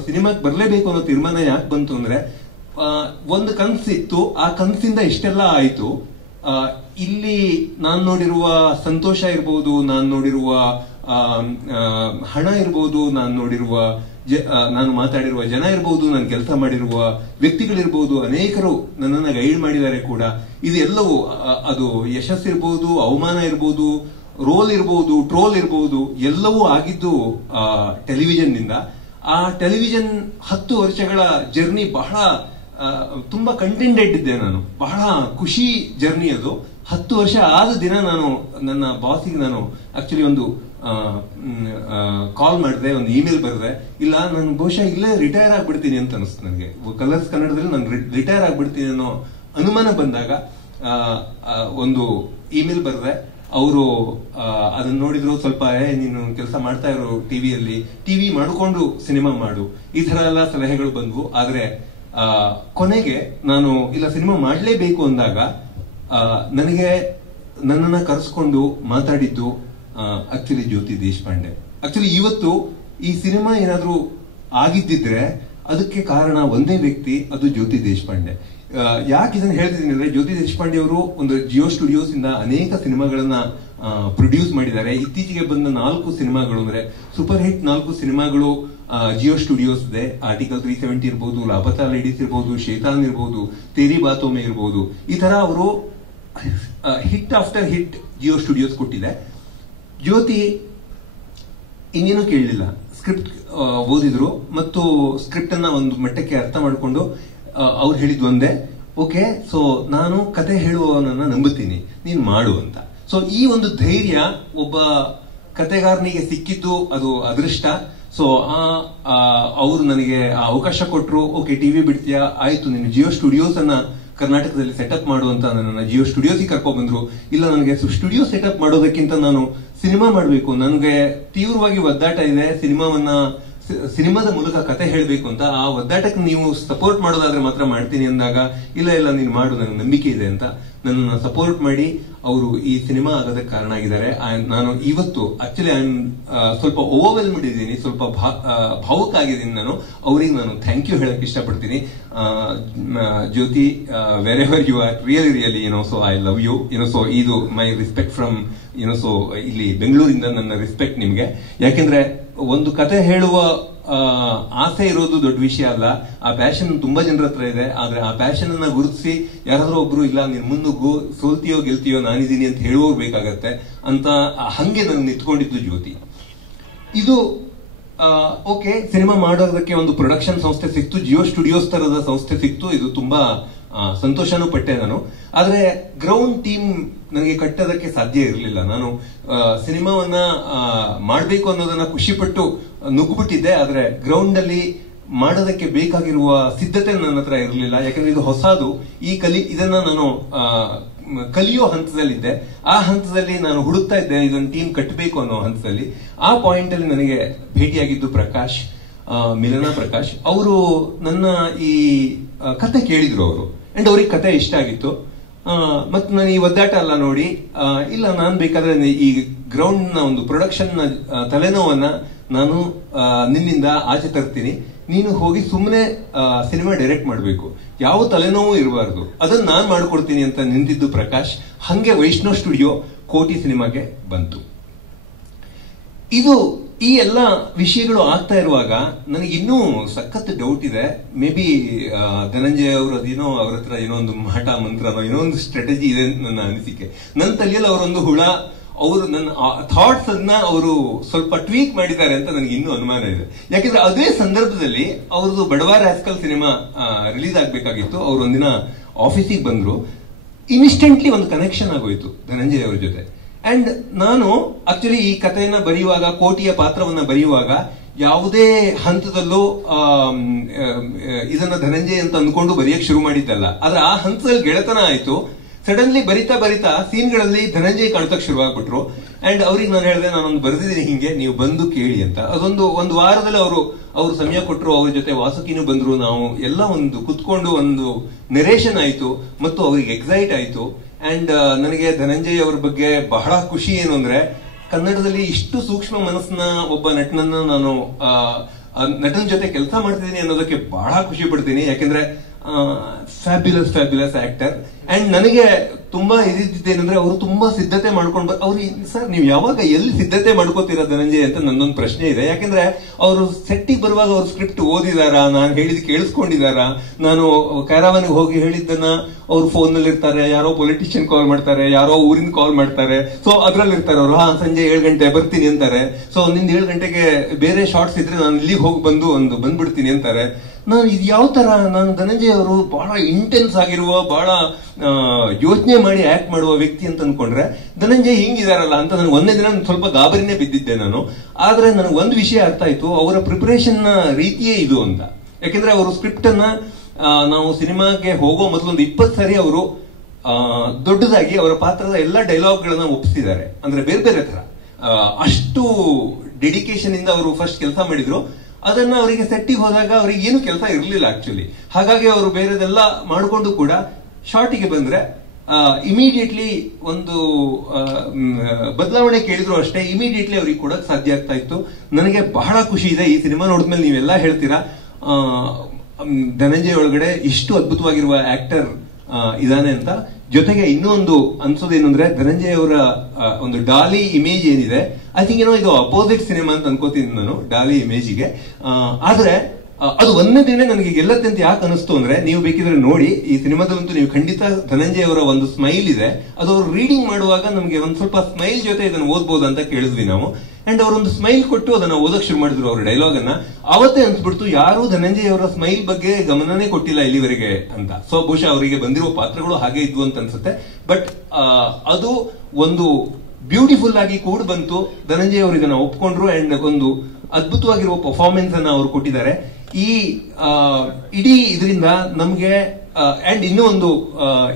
ಸಿನಿಮಾಗೆ ಬರಲೇಬೇಕು ಅನ್ನೋ ತೀರ್ಮಾನ ಯಾಕೆ ಬಂತು ಅಂದ್ರೆ ಒಂದು ಕನಸಿತ್ತು. ಆ ಕನಸಿಂದ ಇಷ್ಟೆಲ್ಲ ಆಯ್ತು. ಇಲ್ಲಿ ನಾನು ನೋಡಿರುವ ಸಂತೋಷ ಇರ್ಬೋದು, ನಾನು ನೋಡಿರುವ ಹಣ ಇರ್ಬೋದು, ನಾನು ಮಾತಾಡಿರುವ ಜನ ಇರ್ಬೋದು, ನಾನು ಕೆಲಸ ಮಾಡಿರುವ ವ್ಯಕ್ತಿಗಳಿರ್ಬೋದು, ಅನೇಕರು ನನ್ನನ್ನು ಗೈಡ್ ಮಾಡಿದ್ದಾರೆ ಕೂಡ. ಇದು ಎಲ್ಲವೂ ಅದು ಯಶಸ್ಸಿರ್ಬೋದು, ಅವಮಾನ ಇರ್ಬೋದು, ರೋಲ್ ಇರ್ಬೋದು, ಟ್ರೋಲ್ ಇರ್ಬೋದು, ಎಲ್ಲವೂ ಆಗಿದ್ದು ಟೆಲಿವಿಷನ್ ನಿಂದ. ಆ ಟೆಲಿವಿಷನ್ 10 ವರ್ಷಗಳ ಜರ್ನಿ ಬಹಳ ತುಂಬಾ ಕಂಟೆಂಟೆಡ್ ಇದ್ದೆ ನಾನು. ಬಹಳ ಖುಷಿ ಜರ್ನಿ ಅದು. 10 ವರ್ಷ ಆದ ದಿನ ನಾನು ನನ್ನ ಬಾಸಿಗೆ ನಾನು ಆಕ್ಚುಲಿ ಒಂದು ಕಾಲ್ ಮಾಡಿದೆ, ಒಂದು ಇಮೇಲ್ ಬರೆದೆ. ಇಲ್ಲ, ನಾನು ಬಹುಶಃ ಇಲ್ಲೇ ರಿಟೈರ್ ಆಗ್ಬಿಡ್ತೀನಿ ಅಂತ ಅನಿಸ್ತು ನನಗೆ. ಕಲರ್ಸ್ ಕನ್ನಡದಲ್ಲಿ ನಾನು ರಿಟೈರ್ ಆಗ್ಬಿಡ್ತೀನಿ ಅನ್ನೋ ಅನುಮಾನ ಬಂದಾಗ ಒಂದು ಇಮೇಲ್ ಬರೆದೆ. ಅವರು ಅದನ್ನ ನೋಡಿದ್ರು. ಸ್ವಲ್ಪ ನೀನು ಕೆಲಸ ಮಾಡ್ತಾ ಇರೋ ಟಿವಿ ಮಾಡಿಕೊಂಡು ಸಿನಿಮಾ ಮಾಡು, ಈ ತರ ಎಲ್ಲ ಸಲಹೆಗಳು ಬಂದ್ವು. ಆದ್ರೆ ಕೊನೆಗೆ ನಾನು ಇಲ್ಲ ಸಿನಿಮಾ ಮಾಡಲೇಬೇಕು ಅಂದಾಗ ನನಗೆ ನನ್ನನ್ನ ಕರೆಸ್ಕೊಂಡು ಮಾತಾಡಿದ್ದು ಆಕ್ಚುಲಿ ಜ್ಯೋತಿ ದೇಶಪಾಂಡೆ. ಆಕ್ಚುಲಿ ಇವತ್ತು ಈ ಸಿನಿಮಾ ಏನಾದ್ರೂ ಆಗಿದ್ದಿದ್ರೆ ಅದಕ್ಕೆ ಕಾರಣ ಒಂದೇ ವ್ಯಕ್ತಿ, ಅದು ಜ್ಯೋತಿ ದೇಶಪಾಂಡೆ. ಯಾಕೆ ಇದನ್ನ ಹೇಳ್ತಿದ್ದೀನಿ ಅಂದ್ರೆ, ಜ್ಯೋತಿ ದೇಶಪಾಂಡೆ ಅವರು ಒಂದು ಜಿಯೋ ಸ್ಟುಡಿಯೋಸ್ ಇಂದ ಅನೇಕ ಸಿನಿಮಾಗಳನ್ನ ಪ್ರೊಡ್ಯೂಸ್ ಮಾಡಿದ್ದಾರೆ. ಇತ್ತೀಚೆಗೆ ಬಂದ 4 ಸಿನಿಮಾಗಳು ಅಂದ್ರೆ ಸೂಪರ್ ಹಿಟ್ 4 ಸಿನಿಮಾಗಳು ಜಿಯೋ ಸ್ಟುಡಿಯೋಸ್ ಇದೆ. ಆರ್ಟಿಕಲ್ 370 ಇರ್ಬೋದು, ಲಾಪತಾ ಲೇಡೀಸ್ ಇರ್ಬೋದು, ಶೇತಾನ್ ಇರ್ಬೋದು, ತೇರಿ ಬಾತೋಮೆ ಇರ್ಬೋದು. ಈ ತರ ಅವರು hit after hit Jio studios ಕೊಟ್ಟಿದೆ. ಜ್ಯೋತಿ ಇನ್ನೇನು ಕೇಳಲಿಲ್ಲ, ಸ್ಕ್ರಿಪ್ಟ್ ಓದಿದ್ರು ಮತ್ತು ಸ್ಕ್ರಿಪ್ಟ್ ಅನ್ನ ಒಂದು ಮಟ್ಟಕ್ಕೆ ಅರ್ಥ ಮಾಡಿಕೊಂಡು ಅವ್ರು ಹೇಳಿದ್ ಒಂದೇ, ಓಕೆ, ಸೊ ನಾನು ಕತೆ ಹೇಳುವವನನ್ನ ನಂಬುತ್ತೀನಿ, ನೀನ್ ಮಾಡು ಅಂತ. ಸೊ ಈ ಒಂದು ಧೈರ್ಯ ಒಬ್ಬ ಕತೆಗಾರನಿಗೆ ಸಿಕ್ಕಿದ್ದು ಅದು ಅದೃಷ್ಟ. ಸೊ ಅವರು ನನಗೆ ಆ ಅವಕಾಶ ಕೊಟ್ಟರು. ಓಕೆ, ಟಿವಿ ಬಿಡ್ತೀಯಾ, ಆಯ್ತು, ನೀನು ಜಿಯೋ ಸ್ಟುಡಿಯೋಸ್ ಅನ್ನ ಕರ್ನಾಟಕದಲ್ಲಿ ಸೆಟಪ್ ಮಾಡುವಂತ ನನ್ನ ಜಿಯೋ ಸ್ಟುಡಿಯೋಸ್ಗೆ ಕರ್ಕೊಂಡ್ ಬಂದ್ರು. ಇಲ್ಲ, ನನಗೆ ಸ್ಟುಡಿಯೋ ಸೆಟಪ್ ಮಾಡೋದಕ್ಕಿಂತ ನಾನು ಸಿನಿಮಾ ಮಾಡಬೇಕು, ನನಗೆ ತೀವ್ರವಾಗಿ ಒದ್ದಾಟ ಇದೆ, ಸಿನಿಮಾದ ಮೂಲಕ ಕತೆ ಹೇಳಬೇಕು ಅಂತ. ಆ ಒದ್ದಾಟಕ್ಕೆ ನೀವು ಸಪೋರ್ಟ್ ಮಾಡೋದಾದ್ರೆ ಮಾತ್ರ ಮಾಡ್ತೀನಿ ಅಂದಾಗ, ಇಲ್ಲ ನೀನು ಮಾಡು, ನನಗೆ ನಂಬಿಕೆ ಇದೆ ಅಂತ ನನ್ನನ್ನು ಸಪೋರ್ಟ್ ಮಾಡಿ ಅವರು ಈ ಸಿನಿಮಾ ಆಗೋದಕ್ಕೆ ಕಾರಣ ಆಗಿದ್ದಾರೆ. ನಾನು ಇವತ್ತು ಆಕ್ಚುಲಿ ಸ್ವಲ್ಪ ಓವರ್ವೆಲ್ಮ್ಡ್ ಇದ್ದೀನಿ, ಸ್ವಲ್ಪ ಭಾವುಕ ಆಗಿದ್ದೀನಿ. ಅವರಿಗೆ ನಾನು ಥ್ಯಾಂಕ್ ಯು ಹೇಳಕ್ ಇಷ್ಟಪಡ್ತೀನಿ. Jyothi, wherever you are, really so I love you. So ಇದು ಮೈ ರೆಸ್ಪೆಕ್ಟ್ ಫ್ರಮ್ ಸೊ ಇಲ್ಲಿ ಬೆಂಗಳೂರಿಂದ ನನ್ನ ರೆಸ್ಪೆಕ್ಟ್ ನಿಮ್ಗೆ. ಯಾಕೆಂದ್ರೆ ಒಂದು ಕತೆ ಹೇಳುವ ಆಸೆ ಇರೋದು ದೊಡ್ಡ ವಿಷಯ ಅಲ್ಲ. ಆ ಪ್ಯಾಷನ್ ತುಂಬಾ ಜನರ ಹತ್ರ ಇದೆ. ಆದ್ರೆ ಆ ಪ್ಯಾಷನ್ ಅನ್ನ ಗುರುತಿಸಿ ಯಾರಾದ್ರೂ ಒಬ್ರು ಇಲ್ಲ ನೀನ್ ಮುನ್ನುಗ್ಗು, ಸೋಲ್ತೀಯೋ ಗೆಲ್ತೀಯೋ, ನಾನಿದ್ದೀನಿ ಅಂತ ಹೇಳುವೋಗ್ಬೇಕಾಗತ್ತೆ ಅಂತ ಹಂಗೆ ನಾನು ನಿಂತ್ಕೊಂಡಿದ್ದು ಜ್ಯೋತಿ. ಇದು ಓಕೆ, ಸಿನಿಮಾ ಮಾಡೋದಕ್ಕೆ ಒಂದು ಪ್ರೊಡಕ್ಷನ್ ಸಂಸ್ಥೆ ಸಿಕ್ತು, ಜಿಯೋ ಸ್ಟುಡಿಯೋಸ್ ತರದ ಸಂಸ್ಥೆ ಸಿಕ್ತು. ಇದು ತುಂಬಾ ಸಂತೋಷನೂ ಪಟ್ಟೆ ನಾನು. ಆದ್ರೆ ಗ್ರೌಂಡ್ ಟೀಮ್ ನನಗೆ ಕಟ್ಟೋದಕ್ಕೆ ಸಾಧ್ಯ ಇರಲಿಲ್ಲ. ನಾನು ಸಿನಿಮಾವನ್ನ ಮಾಡಬೇಕು ಅನ್ನೋದನ್ನ ಖುಷಿಪಟ್ಟು ನುಗ್ಗುಬಿಟ್ಟಿದ್ದೆ. ಆದ್ರೆ ಗ್ರೌಂಡ್ ಅಲ್ಲಿ ಮಾಡೋದಕ್ಕೆ ಬೇಕಾಗಿರುವ ಸಿದ್ಧತೆ ನನ್ನ ಹತ್ರ ಇರಲಿಲ್ಲ. ಯಾಕಂದ್ರೆ ಇದು ಹೊಸದು. ಇದನ್ನ ನಾನು ಕಲಿಯೋ ಹಂತದಲ್ಲಿದ್ದೆ. ಆ ಹಂತದಲ್ಲಿ ನಾನು ಹುಡುಕ್ತಾ ಇದ್ದೆ ಇದೊಂದು ಟೀಮ್ ಕಟ್ಟಬೇಕು ಅನ್ನೋ ಹಂತದಲ್ಲಿ. ಆ ಪಾಯಿಂಟ್ ಅಲ್ಲಿ ನನಗೆ ಭೇಟಿಯಾಗಿದ್ದು ಮಿಲನಾ ಪ್ರಕಾಶ್. ಅವರು ನನ್ನ ಈ ಕತೆ ಕೇಳಿದ್ರು ಅವರು, ಅಂಡ್ ಅವ್ರಿಗೆ ಕತೆ ಇಷ್ಟ ಆಗಿತ್ತು. ಮತ್ತು ನಾನು ಈ ಒದ್ದಾಟ ಎಲ್ಲ ನೋಡಿ, ಇಲ್ಲ ನಾನು ಬೇಕಾದ್ರೆ ಈ ಗ್ರೌಂಡ್ ನ ಒಂದು ಪ್ರೊಡಕ್ಷನ್ ನ ತಲೆನೋವನ್ನ ನಾನು ನಿನ್ನಿಂದ ಆಚೆ ತರ್ತೀನಿ, ನೀನು ಹೋಗಿ ಸುಮ್ಮನೆ ಸಿನಿಮಾ ಡೈರೆಕ್ಟ್ ಮಾಡಬೇಕು, ಯಾವ ತಲೆನೋವು ಇರಬಾರ್ದು, ಅದನ್ನ ನಾನು ಮಾಡ್ಕೊಡ್ತೀನಿ ಅಂತ ನಿಂತಿದ್ದು ಪ್ರಕಾಶ್. ಹಂಗೆ ವೈಷ್ಣವ್ ಸ್ಟುಡಿಯೋ ಕೋಟಿ ಸಿನಿಮಾಗೆ ಬಂತು. ಈ ಎಲ್ಲ ವಿಷಯಗಳು ಆಗ್ತಾ ಇರುವಾಗ ನನಗೆ ಇನ್ನೂ ಸಖತ್ ಡೌಟ್ ಇದೆ. ಮೇ ಬಿ ಧನಂಜಯ ಅವರು ಅದೇನೋ ಅವ್ರ ಹತ್ರ ಏನೋ ಒಂದು ಮಾಟ ಮಂತ್ರನೋ ಏನೋ ಒಂದು ಸ್ಟ್ರಾಟಜಿ ಇದೆ ನನ್ನ ಅನಿಸಿಕೆ. ನನ್ನ ತಲೆಯಲ್ಲಿ ಅವರೊಂದು ಅವರು ನನ್ನ ಥಾಟ್ಸ್ ಅನ್ನ ಅವರು ಸ್ವಲ್ಪ ಟ್ವೀಕ್ ಮಾಡಿದ್ದಾರೆ ಅಂತ ನನಗೆ ಇನ್ನೂ ಅನುಮಾನ ಇದೆ. ಯಾಕಂದ್ರೆ ಅದೇ ಸಂದರ್ಭದಲ್ಲಿ ಅವ್ರದ್ದು ಬಡವ ರಾಸ್ಕಲ್ ಸಿನಿಮಾ ರಿಲೀಸ್ ಆಗ್ಬೇಕಾಗಿತ್ತು. ಅವ್ರು ಒಂದಿನ ಆಫೀಸಿಗೆ ಬಂದ್ರು. ಇನ್ಸ್ಟೆಂಟ್ಲಿ ಒಂದು ಕನೆಕ್ಷನ್ ಆಗೋಯ್ತು ಧನಂಜಯ ಅವ್ರ ಜೊತೆ. ಅಂಡ್ ನಾನು ಆಕ್ಚುಲಿ ಈ ಕಥೆಯನ್ನ ಬರೆಯುವಾಗ, ಕೋಟಿಯ ಪಾತ್ರವನ್ನ ಬರೆಯುವಾಗ ಯಾವುದೇ ಹಂತದಲ್ಲೂ ಇದನ್ನ ಧನಂಜಯ ಅಂತ ಅಂದ್ಕೊಂಡು ಬರೆಯಕ್ ಶುರು ಮಾಡಿದ್ದಲ್ಲ. ಆದ್ರೆ ಆ ಹಂತದಲ್ಲಿ ಗೆಳೆತನ ಆಯ್ತು. ಸಡನ್ಲಿ ಬರಿತಾ ಸೀನ್ಗಳಲ್ಲಿ ಧನಂಜಯ ಕಾಣ್ತಕ್ ಶುರುವಾಗ್ಬಿಟ್ರು. ಅಂಡ್ ಅವ್ರಿಗೆ ನಾನು ಹೇಳಿದೆ, ನಾನೊಂದು ಬರೆದಿದ್ದೀನಿ ಹಿಂಗೆ, ನೀವು ಬಂದು ಕೇಳಿ ಅಂತ. ಒಂದು ವಾರದಲ್ಲಿ ಅವರು ಸಮಯ ಕೊಟ್ಟರು. ಅವ್ರ ಜೊತೆ ವಾಸುಕಿನೂ ಬಂದ್ರು. ನಾವು ಎಲ್ಲ ಒಂದು ಕುತ್ಕೊಂಡು ಒಂದು ನೆರೇಷನ್ ಆಯ್ತು ಮತ್ತು ಅವ್ರಿಗೆ ಎಕ್ಸೈಟ್ ಆಯ್ತು. ಅಂಡ್ ನನಗೆ ಧನಂಜಯ್ ಅವ್ರ ಬಗ್ಗೆ ಬಹಳ ಖುಷಿ ಏನು ಅಂದ್ರೆ, ಕನ್ನಡದಲ್ಲಿ ಇಷ್ಟು ಸೂಕ್ಷ್ಮ ಮನಸ್ಸಿನ ಒಬ್ಬ ನಟನನ್ನ ನಾನು ನಟನ ಜೊತೆ ಕೆಲಸ ಮಾಡ್ತಿದ್ದೀನಿ ಅನ್ನೋದಕ್ಕೆ ಬಹಳ ಖುಷಿ ಪಡ್ತೀನಿ. ಯಾಕೆಂದ್ರೆ ಫ್ಯಾಬ್ಯುಲಸ್ ಆಕ್ಟರ್. ಅಂಡ್ ನನಗೆ ತುಂಬಾ ಇದಿದ್ದೇನೆಂದ್ರೆ ಅವರು ತುಂಬಾ ಸಿದ್ಧತೆ ಮಾಡ್ಕೊಂಡು ಅವ್ರು ಸರ್ ನೀವು ಯಾವಾಗ ಎಲ್ಲಿ ಸಿದ್ಧತೆ ಮಾಡ್ಕೋತೀರಾ ಧನಂಜಯ್ ಅಂತ ನನ್ನೊಂದು ಪ್ರಶ್ನೆ ಇದೆ. ಯಾಕೆಂದ್ರೆ ಅವರು ಸೆಟ್ಟಿಗೆ ಬರುವಾಗ ಅವ್ರ ಸ್ಕ್ರಿಪ್ಟ್ ಓದಿದಾರ, ನಾನು ಹೇಳಿದ್ ಕೇಳಿಸ್ಕೊಂಡಿದಾರ, ನಾನು ಕ್ಯಾರವಾನ್ಗೆ ಹೋಗಿ ಹೇಳಿದ್ದನ್ನ ಅವ್ರು ಫೋನ್ ನಲ್ಲಿ ಇರ್ತಾರೆ, ಯಾರೋ ಪೊಲಿಟಿಷಿಯನ್ ಕಾಲ್ ಮಾಡ್ತಾರೆ, ಯಾರೋ ಊರಿಂದ ಕಾಲ್ ಮಾಡ್ತಾರೆ, ಸೊ ಅದ್ರಲ್ಲಿ ಇರ್ತಾರೆ ಅವರು. ಸಂಜೆ 7 ಗಂಟೆ ಬರ್ತೀನಿ ಅಂತಾರೆ. ಸೊ ನಿಂದ 7 ಗಂಟೆಗೆ ಬೇರೆ ಶಾರ್ಟ್ಸ್ ಇದ್ರೆ ನಾನು ಇಲ್ಲಿಗೆ ಹೋಗಿ ಬಂದ್ಬಿಡ್ತೀನಿ ಅಂತಾರೆ. ನಾನು ಇದು ಯಾವ ತರ, ನಾನು ಧನಂಜಯ್ ಅವರು ಬಹಳ ಇಂಟೆನ್ಸ್ ಆಗಿರುವ, ಬಹಳ ಯೋಚನೆ ಮಾಡಿ ಆಕ್ಟ್ ಮಾಡುವ ವ್ಯಕ್ತಿ ಅಂತ ಅನ್ಕೊಂಡ್ರೆ ಧನಂಜಯ್ ಹಿಂಗಿದಾರಲ್ಲ ಅಂತ ನನಗೆ ಒಂದೇ ದಿನ ಸ್ವಲ್ಪ ಗಾಬರಿನೇ ಬಿದ್ದಿದ್ದೆ ನಾನು. ಆದ್ರೆ ನನಗೆ ಒಂದು ವಿಷಯ ಅರ್ಥ ಆಯ್ತು, ಅವರ ಪ್ರಿಪರೇಷನ್ ರೀತಿಯೇ ಇದು ಅಂತ. ಯಾಕೆಂದ್ರೆ ಅವರು ಸ್ಕ್ರಿಪ್ಟ್ ಅನ್ನ ನಾವು ಸಿನಿಮಾಗೆ ಹೋಗೋ ಮೊದಲು ಒಂದು 20 ಸರಿ ಅವರು ದೊಡ್ಡದಾಗಿ ಅವರ ಪಾತ್ರದ ಎಲ್ಲ ಡೈಲಾಗ್ ಗಳನ್ನ ಒಪ್ಪಿಸಿದ್ದಾರೆ. ಅಂದ್ರೆ ಬೇರೆ ಬೇರೆ ತರ ಅಷ್ಟು ಡೆಡಿಕೇಶನ್ ಇಂದ ಅವರು ಫಸ್ಟ್ ಕೆಲಸ ಮಾಡಿದ್ರು. ಅದನ್ನ ಅವರಿಗೆ ಸೆಟ್ಟಿಗೆ ಹೋದಾಗ ಅವರಿಗೆ ಏನು ಕೆಲಸ ಇರಲಿಲ್ಲ ಆಕ್ಚುಲಿ. ಹಾಗಾಗಿ ಅವರು ಬೇರೆದೆಲ್ಲ ಮಾಡಿಕೊಂಡು ಕೂಡ ಶಾರ್ಟಿಗೆ ಬಂದ್ರೆ ಇಮಿಡಿಯೇಟ್ಲಿ ಒಂದು ಬದಲಾವಣೆ ಕೇಳಿದ್ರು ಅಷ್ಟೇ, ಇಮಿಡಿಯೇಟ್ಲಿ ಅವ್ರಿಗೆ ಕೊಡಕ್ ಸಾಧ್ಯ ಆಗ್ತಾ ಇತ್ತು. ನನಗೆ ಬಹಳ ಖುಷಿ ಇದೆ. ಈ ಸಿನಿಮಾ ನೋಡಿದ್ಮೇಲೆ ನೀವೆಲ್ಲ ಹೇಳ್ತೀರಾ ಧನಂಜಯ್ ಒಳಗಡೆ ಇಷ್ಟು ಅದ್ಭುತವಾಗಿರುವ ಆಕ್ಟರ್ ಇದಾನೆ ಅಂತ. ಜೊತೆಗೆ ಇನ್ನೂ ಒಂದು ಅನ್ಸೋದೇನು ಅಂದ್ರೆ ಧನಂಜಯ್ ಅವರ ಒಂದು ಡಾಲಿ ಇಮೇಜ್ ಏನಿದೆ, ಐ ಥಿಂಕ್ ಏನೋ ಇದು ಅಪೋಸಿಟ್ ಸಿನಿಮಾ ಅಂತ ಅನ್ಕೋತೀನಿ ನಾನು ಡಾಲಿ ಇಮೇಜಿಗೆ. ಆದ್ರೆ ಅದು ಒಂದೇ ದಿನ ನನಗೆ ಗೆಲ್ಲತ್ತೆ ಅಂತ ಯಾಕೆ ಅನಿಸ್ತು ಅಂದ್ರೆ, ನೀವು ಬೇಕಿದ್ರೆ ನೋಡಿ ಈ ಸಿನಿಮಾದಲ್ಲಂತೂ ನೀವು ಖಂಡಿತ ಧನಂಜಯ್ ಅವರ ಒಂದು ಸ್ಮೈಲ್ ಇದೆ, ಅದು ಅವ್ರು ರೀಡಿಂಗ್ ಮಾಡುವಾಗ ನಮಗೆ ಒಂದ್ ಸ್ವಲ್ಪ ಸ್ಮೈಲ್ ಜೊತೆ ಇದನ್ನು ಓದ್ಬೋದು ಅಂತ ಕೇಳಿದ್ವಿ ನಾವು. ಅಂಡ್ ಅವರೊಂದು ಸ್ಮೈಲ್ ಕೊಟ್ಟು ಅದನ್ನ ಓದಕ್ ಶುರು ಮಾಡಿದ್ರು ಅವ್ರ ಡೈಲಾಗ್ ಅನ್ನ. ಅವತ್ತೇ ಅನ್ಸ್ಬಿಡ್ತು ಯಾರು ಧನಂಜಯ್ ಅವರ ಸ್ಮೈಲ್ ಬಗ್ಗೆ ಗಮನನೇ ಕೊಟ್ಟಿಲ್ಲ ಇಲ್ಲಿವರೆಗೆ ಅಂತ. ಸೊ ಬಹುಶಃ ಅವರಿಗೆ ಬಂದಿರುವ ಪಾತ್ರಗಳು ಹಾಗೆ ಇದ್ವು ಅಂತ ಅನ್ಸುತ್ತೆ. ಬಟ್ ಅದು ಒಂದು ಬ್ಯೂಟಿಫುಲ್ ಆಗಿ ಕೂಡ ಬಂತು. ಧನಂಜಯ್ ಅವರು ಇದನ್ನ ಒಪ್ಕೊಂಡ್ರು ಅಂಡ್ ಒಂದು ಅದ್ಭುತವಾಗಿರುವ ಪರ್ಫಾರ್ಮೆನ್ಸ್ ಅನ್ನ ಅವರು ಕೊಟ್ಟಿದ್ದಾರೆ. ಈ ಇಡೀ ಇದರಿಂದ ನಮ್ಗೆ ಅಂಡ್ ಇನ್ನೂ ಒಂದು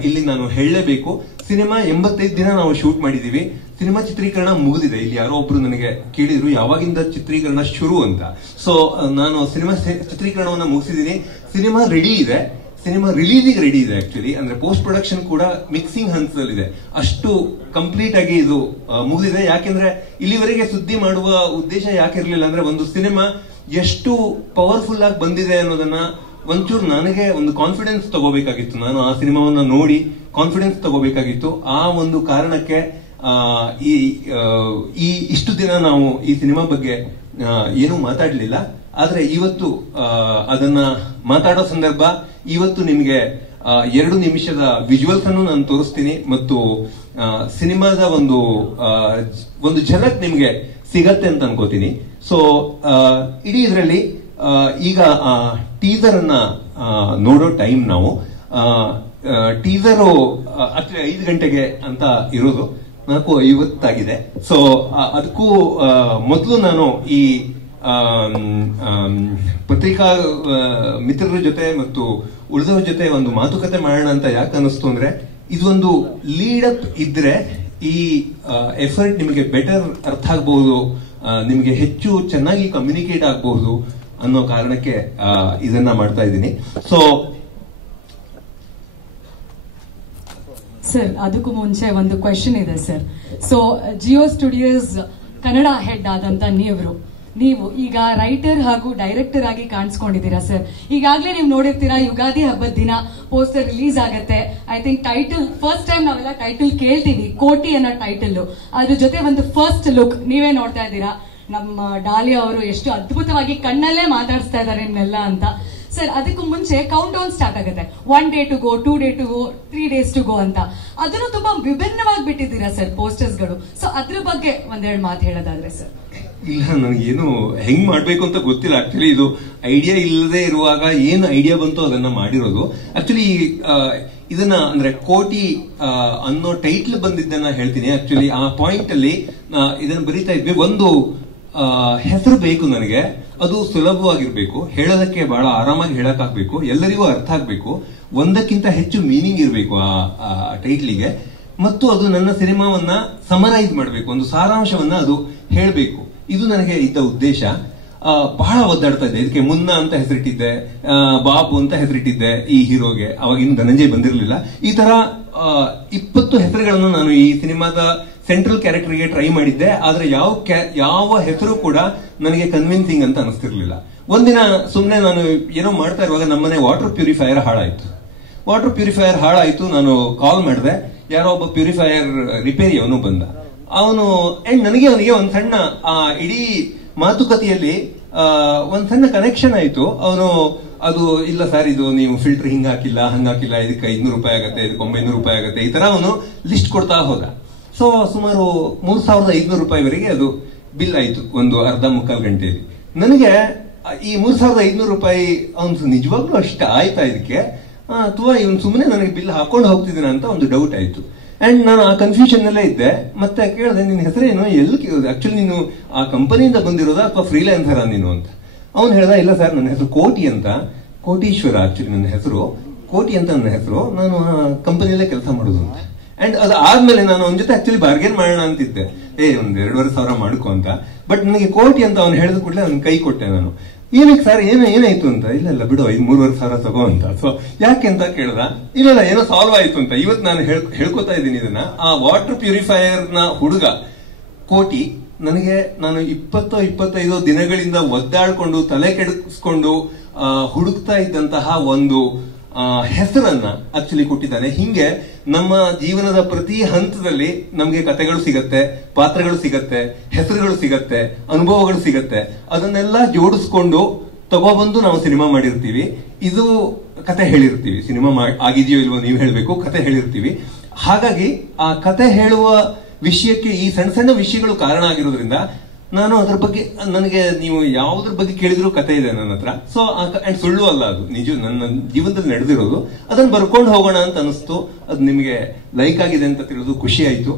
ಇಲ್ಲಿ ನಾನು ಹೇಳಲೇಬೇಕು, ಸಿನಿಮಾ 85 ದಿನ ನಾವು ಶೂಟ್ ಮಾಡಿದೀವಿ. ಸಿನಿಮಾ ಚಿತ್ರೀಕರಣ ಮುಗಿದಿದೆ. ಇಲ್ಲಿ ಯಾರೋ ಒಬ್ರು ನನಗೆ ಕೇಳಿದ್ರು ಯಾವಾಗಿಂದ ಚಿತ್ರೀಕರಣ ಶುರು ಅಂತ. ಸೊ ನಾನು ಸಿನಿಮಾ ಚಿತ್ರೀಕರಣವನ್ನ ಮುಗಿಸಿದೀನಿ. ಸಿನಿಮಾ ರೆಡಿ ಇದೆ, ಸಿನಿಮಾ ರಿಲೀಸಿಗೆ ರೆಡಿ ಇದೆ ಆಕ್ಚುಲಿ. ಅಂದ್ರೆ ಪೋಸ್ಟ್ ಪ್ರೊಡಕ್ಷನ್ ಕೂಡ ಮಿಕ್ಸಿಂಗ್ ಹಂತದಲ್ಲಿದೆ. ಅಷ್ಟು ಕಂಪ್ಲೀಟ್ ಆಗಿ ಇದು ಮುಗಿದಿದೆ. ಯಾಕೆಂದ್ರೆ ಇಲ್ಲಿವರೆಗೆ ಸುದ್ದಿ ಮಾಡುವ ಉದ್ದೇಶ ಯಾಕಿರ್ಲಿಲ್ಲ ಅಂದ್ರೆ, ಒಂದು ಸಿನಿಮಾ ಎಷ್ಟು ಪವರ್ಫುಲ್ ಆಗಿ ಬಂದಿದೆ ಅನ್ನೋದನ್ನ ಒಂಚೂರು ನನಗೆ ಒಂದು ಕಾನ್ಫಿಡೆನ್ಸ್ ತಗೋಬೇಕಾಗಿತ್ತು. ನಾನು ಆ ಸಿನಿಮಾವನ್ನ ನೋಡಿ ಕಾನ್ಫಿಡೆನ್ಸ್ ತಗೋಬೇಕಾಗಿತ್ತು. ಆ ಒಂದು ಕಾರಣಕ್ಕೆ ಈ ಇಷ್ಟು ದಿನ ನಾವು ಈ ಸಿನಿಮಾ ಬಗ್ಗೆ ಏನೂ ಮಾತಾಡ್ಲಿಲ್ಲ. ಆದ್ರೆ ಇವತ್ತು ಅದನ್ನ ಮಾತಾಡೋ ಸಂದರ್ಭ. ಇವತ್ತು ನಿಮ್ಗೆ 2 ನಿಮಿಷದ ವಿಜುವಲ್ಸ್ ಅನ್ನು ನಾನು ತೋರಿಸ್ತೀನಿ ಮತ್ತು ಸಿನಿಮಾದ ಒಂದು ಝಲಕ್ ನಿಮ್ಗೆ ಸಿಗತ್ತೆ ಅಂತ ಅನ್ಕೋತೀನಿ. ಸೊ ಇಡೀ ಇದರಲ್ಲಿ ಈಗ ಟೀಸರ್ ಅನ್ನ ನೋಡೋ ಟೈಮ್ ನಾವು. ಟೀಸರು ಆಕ್ಚುಲಿ 5 ಗಂಟೆಗೆ ಅಂತ ಇರೋದು, 4:50 ಸೊ ಅದಕ್ಕೂ ಮೊದಲು ನಾನು ಈ ಪತ್ರಿಕಾ ಮಿತ್ರರ ಜೊತೆ ಮತ್ತು ಉಳಿದವ್ರ ಜೊತೆ ಒಂದು ಮಾತುಕತೆ ಮಾಡೋಣ ಅಂತ ಯಾಕೆ ಅನಿಸ್ತು ಅಂದ್ರೆ, ಇದೊಂದು ಲೀಡ್ ಅಪ್ ಇದ್ರೆ ಈ ಎಫರ್ಟ್ ನಿಮಗೆ ಬೆಟರ್ ಅರ್ಥ ಆಗ್ಬಹುದು, ನಿಮಗೆ ಹೆಚ್ಚು ಚೆನ್ನಾಗಿ ಕಮ್ಯುನಿಕೇಟ್ ಆಗಬಹುದು ಅನ್ನೋ ಕಾರಣಕ್ಕೆ ಇದನ್ನ ಮಾಡ್ತಾ ಇದ್ದೀನಿ. ಸೊ ಸರ್, ಅದಕ್ಕೂ ಮುಂಚೆ ಒಂದು ಕ್ವೆಶನ್ ಇದೆ sir. So Jio studios Kannada head ಆದಂತ ನೀವು ಈಗ ರೈಟರ್ ಹಾಗೂ ಡೈರೆಕ್ಟರ್ ಆಗಿ ಕಾಣಿಸ್ಕೊಂಡಿದ್ದೀರಾ ಸರ್. ಈಗಾಗಲೇ ನೀವು ನೋಡಿರ್ತೀರಾ, ಯುಗಾದಿ ಹಬ್ಬದ ದಿನ ಪೋಸ್ಟರ್ ರಿಲೀಸ್ ಆಗುತ್ತೆ. I think title first time ನಾವೆಲ್ಲ ಟೈಟಲ್ ಕೇಳ್ತೀವಿ, ಕೋಟಿ ಅನ್ನೋ ಟೈಟಲ್. ಅದ್ರ ಜೊತೆ ಒಂದು ಫಸ್ಟ್ ಲುಕ್ ನೀವೇ ನೋಡ್ತಾ ಇದ್ದೀರಾ. ನಮ್ಮ ಡಾಲಿ ಅವರು ಎಷ್ಟು ಅದ್ಭುತವಾಗಿ ಕಣ್ಣಲ್ಲೇ ಮಾತಾಡಿಸ್ತಾ ಇದ್ದಾರೆ ನಿಮ್ನೆಲ್ಲ ಅಂತ. ಸರ್, ಅದಕ್ಕೂ ಮುಂಚೆ ಕೌಂಟ್ ಡೌನ್ ಸ್ಟಾರ್ಟ್ ಆಗುತ್ತೆ. 1 day to go, 2 day to go, 3 days to go ಅಂತ. ಅದನ್ನು ತುಂಬಾ ವಿಭಿನ್ನವಾಗಿ ಬಿಟ್ಟಿದ್ದೀರಾ ಸರ್ ಪೋಸ್ಟರ್ಸ್ ಗಳು. ಸೊ ಅದ್ರ ಬಗ್ಗೆ ಒಂದೆರಡು ಮಾತು ಹೇಳೋದಾದ್ರೆ ಸರ್. ಇಲ್ಲ, ನನಗೇನು ಹೆಂಗ್ ಮಾಡ್ಬೇಕು ಅಂತ ಗೊತ್ತಿಲ್ಲ ಆಕ್ಚುಲಿ. ಇದು ಐಡಿಯಾ ಇಲ್ಲದೆ ಇರುವಾಗ ಏನು ಐಡಿಯಾ ಬಂತು ಅದನ್ನ ಮಾಡಿರೋದು. ಆಕ್ಚುಲಿ ಇದನ್ನ ಅಂದ್ರೆ ಕೋಟಿ ಅನ್ನೋ ಟೈಟ್ಲ್ ಬಂದಿದ್ದನ್ನ ಹೇಳ್ತೀನಿ. ಆಕ್ಚುಲಿ ಆ ಪಾಯಿಂಟ್ ಅಲ್ಲಿ ಇದನ್ನ ಬರೀತಾ ಇದ್ವಿ. ಒಂದು ಹೆಸರು ಬೇಕು ನನಗೆ, ಅದು ಸುಲಭವಾಗಿರ್ಬೇಕು, ಹೇಳೋದಕ್ಕೆ ಬಹಳ ಆರಾಮಾಗಿ ಹೇಳಕ್ಕಾಗ್ಬೇಕು, ಎಲ್ಲರಿಗೂ ಅರ್ಥ ಆಗ್ಬೇಕು, ಒಂದಕ್ಕಿಂತ ಹೆಚ್ಚು ಮೀನಿಂಗ್ ಇರಬೇಕು ಆ ಟೈಟ್ಲಿಗೆ, ಮತ್ತು ಅದು ನನ್ನ ಸಿನಿಮಾವನ್ನ ಸಮರೈಸ್ ಮಾಡಬೇಕು, ಒಂದು ಸಾರಾಂಶವನ್ನ ಅದು ಹೇಳಬೇಕು. ಇದು ನನಗೆ ಇದ್ದ ಉದ್ದೇಶ. ಬಹಳ ಒದ್ದಾಡ್ತಾ ಇದ್ದೆ. ಇದಕ್ಕೆ ಮುನ್ನ ಅಂತ ಹೆಸರಿಟ್ಟಿದ್ದೆ, ಬಾಬು ಅಂತ ಹೆಸರಿಟ್ಟಿದ್ದೆ ಈ ಹೀರೋಗೆ. ಅವಾಗ ಇನ್ನು ಧನಂಜಯ್ ಬಂದಿರಲಿಲ್ಲ. ಈ ತರ 20 ಹೆಸರುಗಳನ್ನು ನಾನು ಈ ಸಿನಿಮಾದ ಸೆಂಟ್ರಲ್ ಕ್ಯಾರೆಕ್ಟರ್ಗೆ ಟ್ರೈ ಮಾಡಿದ್ದೆ. ಆದ್ರೆ ಯಾವ ಹೆಸರು ಕೂಡ ನನಗೆ ಕನ್ವಿನ್ಸಿಂಗ್ ಅಂತ ಅನಿಸ್ತಿರ್ಲಿಲ್ಲ. ಒಂದಿನ ಸುಮ್ಮನೆ ನಾನು ಏನೋ ಮಾಡ್ತಾ ಇರುವಾಗ ನಮ್ಮನೆ ವಾಟರ್ ಪ್ಯೂರಿಫೈಯರ್ ಹಾಳಾಯ್ತು. ನಾನು ಕಾಲ್ ಮಾಡಿದೆ, ಯಾರೋ ಒಬ್ಬ ಪ್ಯೂರಿಫೈಯರ್ ರಿಪೇರಿ ಅವನು ಬಂದ. ನನಗೆ ಅವನಿಗೆ ಒಂದ್ ಸಣ್ಣ ಇಡೀ ಮಾತುಕತೆಯಲ್ಲಿ ಒಂದ್ ಸಣ್ಣ ಕನೆಕ್ಷನ್ ಆಯ್ತು. ಅವನು ಅದು ಇಲ್ಲ ಸರ್, ಇದು ನೀವು ಫಿಲ್ಟರ್ ಹಂಗಾಕಿಲ್ಲ, ಇದಕ್ಕೆ 500 ರೂಪಾಯಿ ಆಗತ್ತೆ, ಇದಕ್ಕೆ 900 ರೂಪಾಯಿ ಆಗತ್ತೆ, ಈ ತರ ಅವನು ಲಿಸ್ಟ್ ಕೊಡ್ತಾ ಹೋದ. ಸೊ ಸುಮಾರು 3500 ರೂಪಾಯಿವರೆಗೆ ಅದು ಬಿಲ್ ಆಯ್ತು ಒಂದು ಅರ್ಧ ಮುಕ್ಕಾಲು ಗಂಟೆಯಲ್ಲಿ. ನನಗೆ ಈ 3500 ರೂಪಾಯಿ ಅವನು ನಿಜವಾಗ್ಲೂ ಅಷ್ಟ ಆಯ್ತಾ ಇದಕ್ಕೆ, ಅಥವಾ ಇವನು ಸುಮ್ಮನೆ ನನಗೆ ಬಿಲ್ ಹಾಕೊಂಡು ಹೋಗ್ತಿದ್ದಾನೆ ಅಂತ ಒಂದು ಡೌಟ್ ಆಯ್ತು. ಅಂಡ್ ನಾನು ಆ ಕನ್ಫ್ಯೂಷನ್ ನಲ್ಲೇ ಇದ್ದೆ. ಮತ್ತೆ ಕೇಳಿದೆ, ನಿನ್ನ ಹೆಸರೇನು, ಎಲ್ಲಿ ಆಕ್ಚುಲಿ ನೀನು ಆ ಕಂಪನಿಯಿಂದ ಬಂದಿರೋದಾ ಅಥವಾ ಫ್ರೀಲ್ಯಾನ್ಸರ ನೀನು ಅಂತ. ಅವನು ಹೇಳ್ದ, ಇಲ್ಲ ಸರ್ ನನ್ನ ಹೆಸರು ಕೋಟಿ ಅಂತ, ಕೋಟೀಶ್ವರ ಆಕ್ಚುಲಿ ನನ್ನ ಹೆಸರು, ಕೋಟಿ ಅಂತ ನನ್ನ ಹೆಸರು, ನಾನು ಆ ಕಂಪನಿಯಲ್ಲೇ ಕೆಲಸ ಮಾಡೋದು ಅಂತ. ಅಂಡ್ ಅದಾದ್ಮೇಲೆ ನಾನು ಅವನ ಜೊತೆ ಆಕ್ಚುಲಿ ಬಾರ್ಗೇನ್ ಮಾಡೋಣ ಅಂತಿದ್ದೆ, ಒಂದ್ 2,500 ಮಾಡ್ಕೊ ಅಂತ. ಬಟ್ ನನಗೆ ಕೋಟಿ ಅಂತ ಅವ್ನು ಹೇಳಿದ ಕೂಡಲೇ ಅವ್ನ ಕೈ ಕೊಟ್ಟೆ ನಾನು. ಏನಕ್ಕೆ ಸರ್, ಏನಾಯ್ತು ಅಂತ. ಇಲ್ಲ ಬಿಡು, 3,500 ತಗೋ ಅಂತ. ಸೊ ಯಾಕೆ ಅಂತ ಕೇಳ್ದ, ಇಲ್ಲ ಏನೋ ಸಾಲ್ವ್ ಆಯ್ತು ಅಂತ. ಇವತ್ತು ನಾನು ಹೇಳ್ಕೊತಾ ಇದ್ದೀನಿ ಇದನ್ನ. ಆ ವಾಟರ್ ಪ್ಯೂರಿಫೈಯರ್ ನ ಹುಡುಗ ಕೋಟಿ ನನಗೆ ನಾನು 20-25 ದಿನಗಳಿಂದ ಒದ್ದಾಡ್ಕೊಂಡು ತಲೆ ಕೆಡಿಸ್ಕೊಂಡು ಹುಡುಕ್ತಾ ಇದ್ದಂತಹ ಒಂದು ಹೆಸರನ್ನ ಆಕ್ಚುಲಿ ಕೊಟ್ಟಿದ್ದಾನೆ. ಹಿಂಗೆ ನಮ್ಮ ಜೀವನದ ಪ್ರತಿ ಹಂತದಲ್ಲಿ ನಮ್ಗೆ ಕಥೆಗಳು ಸಿಗತ್ತೆ, ಪಾತ್ರಗಳು ಸಿಗತ್ತೆ, ಹೆಸರುಗಳು ಸಿಗತ್ತೆ, ಅನುಭವಗಳು ಸಿಗತ್ತೆ. ಅದನ್ನೆಲ್ಲ ಜೋಡಿಸ್ಕೊಂಡು ತಗೊಬಂದು ನಾವು ಸಿನಿಮಾ ಮಾಡಿರ್ತೀವಿ. ಇದು ಕತೆ ಹೇಳಿರ್ತೀವಿ. ಸಿನಿಮಾ ಆಗಿದೆಯೋ ಇಲ್ವೋ ನೀವು ಹೇಳ್ಬೇಕು, ಕತೆ ಹೇಳಿರ್ತೀವಿ. ಹಾಗಾಗಿ ಆ ಕತೆ ಹೇಳುವ ವಿಷಯಕ್ಕೆ ಈ ಸಣ್ಣ ಸಣ್ಣ ವಿಷಯಗಳು ಕಾರಣ ಆಗಿರೋದ್ರಿಂದ ನಾನು ಅದ್ರ ಬಗ್ಗೆ, ನನಗೆ ನೀವು ಯಾವುದ್ರ ಬಗ್ಗೆ ಕೇಳಿದ್ರು ಕತೆ ಇದೆ ನನ್ನ ಹತ್ರ. ಸೊ ಅಂಡ್ ಸುಳ್ಳು ಅಲ್ಲ, ಅದು ನಿಜ, ನನ್ನ ಜೀವನದಲ್ಲಿ ನಡೆದಿರೋದು. ಅದನ್ನ ಬರ್ಕೊಂಡು ಹೋಗೋಣ ಅಂತ ಅನಿಸ್ತು. ಅದು ನಿಮಗೆ ಲೈಕ್ ಆಗಿದೆ ಅಂತ ತಿಳಿದು ಖುಷಿ ಆಯ್ತು.